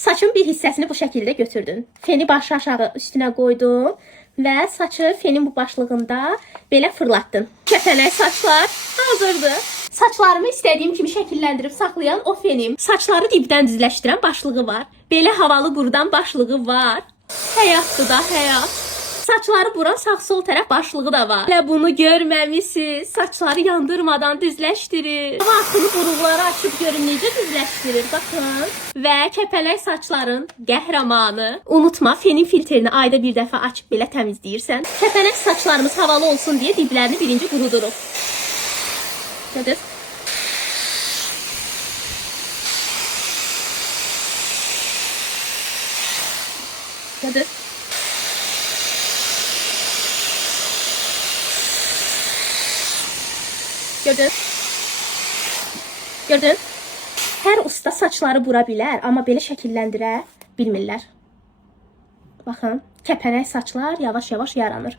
Saçın bir hissəsini bu şəkildə götürdün. Feni başı aşağı üstünə qoydun və saçı fenin bu başlığında belə fırlatdın. Kəpənək saçlar hazırdır. Saçlarımı istədiyim kimi şəkilləndirib saxlayan o fenim. Saçları dibdən düzləşdirən başlığı var. Belə havalı qurudan başlığı var. Həyatdır da, həyat. Saçları buran sağ-sol tərəf başlığı da var. Elə bunu görməmisiniz. Saçları yandırmadan düzləşdirir. Hava axını buruqları açıb görün necə düzləşdirir. Baxın. Və kəpənək saçların qəhrəmanı. Unutma, fenin filtrini ayda bir dəfə açıb belə təmizləyirsən. Kəpənək saçlarımız havalı olsun deyə diblərini birinci quruduruq. Gördünüz? Gördünüz? Gördün? Gördün? Hər usta saçları bura bilər, amma belə şəkilləndirə bilmirlər. Baxın, kəpənək saçlar yavaş-yavaş yaranır.